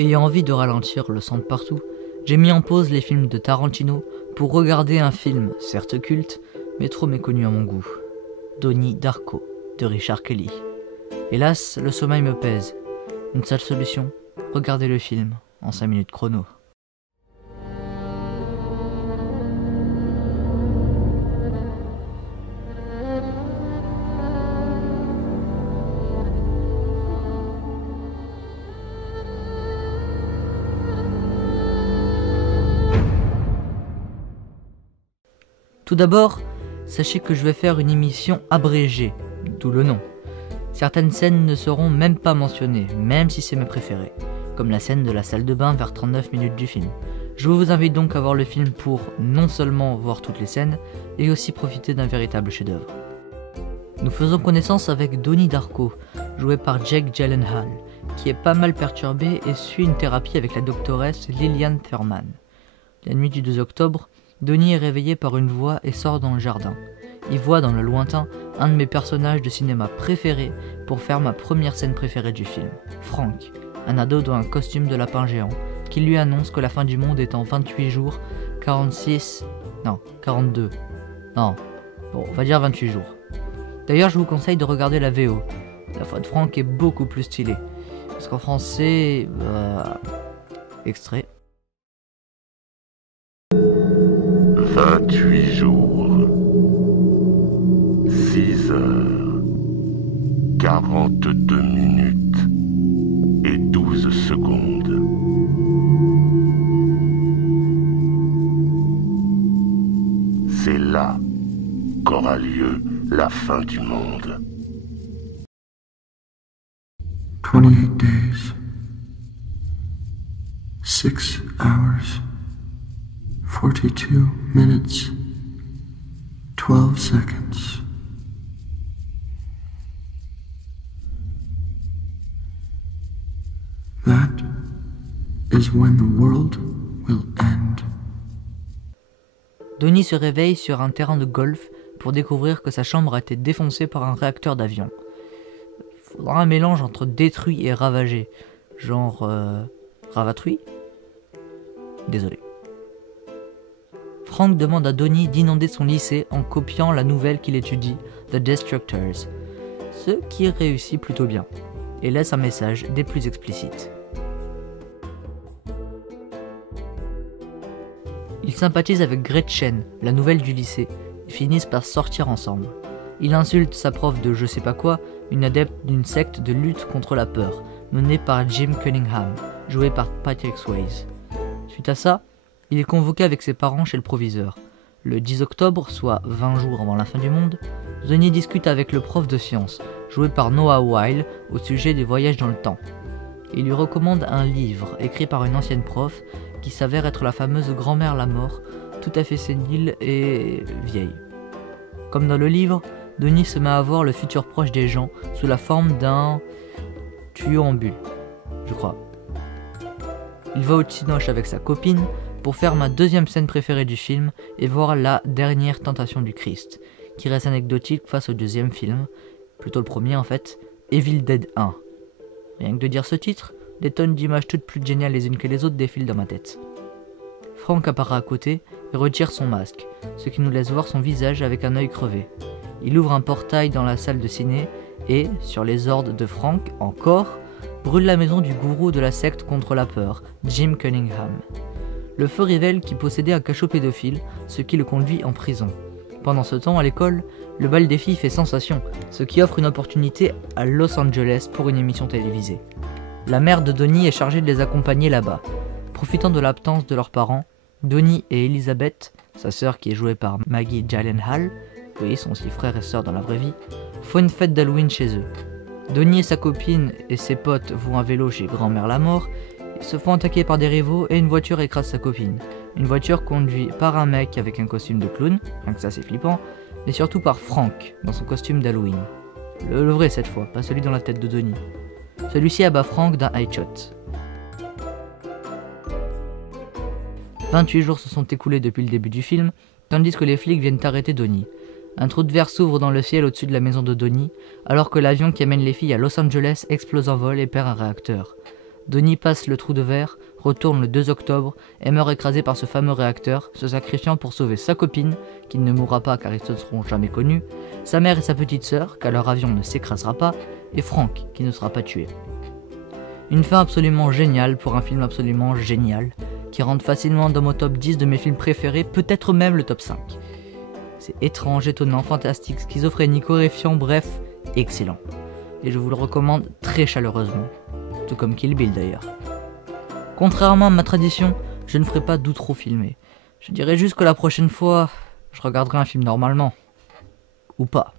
Ayant envie de ralentir le sang de partout, j'ai mis en pause les films de Tarantino pour regarder un film, certes culte, mais trop méconnu à mon goût. Donnie Darko, de Richard Kelly. Hélas, le sommeil me pèse. Une seule solution, regarder le film en 5 minutes chrono. Tout d'abord, sachez que je vais faire une émission abrégée, d'où le nom. Certaines scènes ne seront même pas mentionnées, même si c'est mes préférés, comme la scène de la salle de bain vers 39 minutes du film. Je vous invite donc à voir le film pour non seulement voir toutes les scènes, et aussi profiter d'un véritable chef-d'œuvre. Nous faisons connaissance avec Donnie Darko, joué par Jake Gyllenhaal, qui est pas mal perturbé et suit une thérapie avec la doctoresse Lillian Thurman. La nuit du 2 octobre, Donnie est réveillé par une voix et sort dans le jardin. Il voit dans le lointain un de mes personnages de cinéma préférés pour faire ma première scène préférée du film, Frank, un ado dans un costume de lapin géant, qui lui annonce que la fin du monde est en 28 jours, 42, bon, on va dire 28 jours. D'ailleurs, je vous conseille de regarder la VO, la voix de Frank est beaucoup plus stylée, parce qu'en français, extrait. 28 jours, 6 heures, 42 minutes et 12 secondes. C'est là qu'aura lieu la fin du monde. 28 days, 6 hours, 42 minutes, 12 seconds. That is when the world will end. Donnie se réveille sur un terrain de golf pour découvrir que sa chambre a été défoncée par un réacteur d'avion. Faudra un mélange entre détruit et ravagé, genre ravatouille. Désolé. Frank demande à Donnie d'inonder son lycée en copiant la nouvelle qu'il étudie, The Destructors, ce qui réussit plutôt bien, et laisse un message des plus explicites. Il sympathise avec Gretchen, la nouvelle du lycée, et finissent par sortir ensemble. Il insulte sa prof de je sais pas quoi, une adepte d'une secte de lutte contre la peur, menée par Jim Cunningham, joué par Patrick Swayze. Suite à ça, il est convoqué avec ses parents chez le proviseur. Le 10 octobre, soit 20 jours avant la fin du monde, Donnie discute avec le prof de sciences, joué par Noah Wyle, au sujet des voyages dans le temps. Il lui recommande un livre écrit par une ancienne prof qui s'avère être la fameuse grand-mère Lamort, tout à fait sénile et vieille. Comme dans le livre, Donnie se met à voir le futur proche des gens sous la forme d'un tuyau en bulle, je crois. Il va au Cinoche avec sa copine pour faire ma deuxième scène préférée du film et voir la dernière tentation du Christ, qui reste anecdotique face au deuxième film, plutôt le premier en fait, Evil Dead 1. Rien que de dire ce titre, des tonnes d'images toutes plus géniales les unes que les autres défilent dans ma tête. Frank apparaît à côté et retire son masque, ce qui nous laisse voir son visage avec un œil crevé. Il ouvre un portail dans la salle de ciné et, sur les ordres de Frank, encore, brûle la maison du gourou de la secte contre la peur, Jim Cunningham. Le feu révèle qu'il possédait un cachot pédophile, ce qui le conduit en prison. Pendant ce temps, à l'école, le bal des filles fait sensation, ce qui offre une opportunité à Los Angeles pour une émission télévisée. La mère de Donnie est chargée de les accompagner là-bas. Profitant de l'absence de leurs parents, Donnie et Elizabeth, sa sœur qui est jouée par Maggie Gyllenhaal, oui, sont aussi frères et sœurs dans la vraie vie, font une fête d'Halloween chez eux. Donnie et sa copine et ses potes vont à vélo chez Grand-mère Lamort, se font attaquer par des rivaux et une voiture écrase sa copine. Une voiture conduite par un mec avec un costume de clown, rien que ça c'est flippant, mais surtout par Frank, dans son costume d'Halloween. Le vrai cette fois, pas celui dans la tête de Donnie. Celui-ci abat Frank d'un high shot. 28 jours se sont écoulés depuis le début du film, tandis que les flics viennent arrêter Donnie. Un trou de verre s'ouvre dans le ciel au-dessus de la maison de Donnie, alors que l'avion qui amène les filles à Los Angeles explose en vol et perd un réacteur. Donnie passe le trou de verre, retourne le 2 octobre et meurt écrasé par ce fameux réacteur, se sacrifiant pour sauver sa copine, qui ne mourra pas car ils ne seront jamais connus, sa mère et sa petite sœur, car leur avion ne s'écrasera pas, et Frank, qui ne sera pas tué. Une fin absolument géniale pour un film absolument génial, qui rentre facilement dans mon top 10 de mes films préférés, peut-être même le top 5. C'est étrange, étonnant, fantastique, schizophrénique, horrifiant, bref, excellent. Et je vous le recommande très chaleureusement, tout comme Kill Bill d'ailleurs. Contrairement à ma tradition, je ne ferai pas d'outro filmé. Je dirais juste que la prochaine fois, je regarderai un film normalement. Ou pas.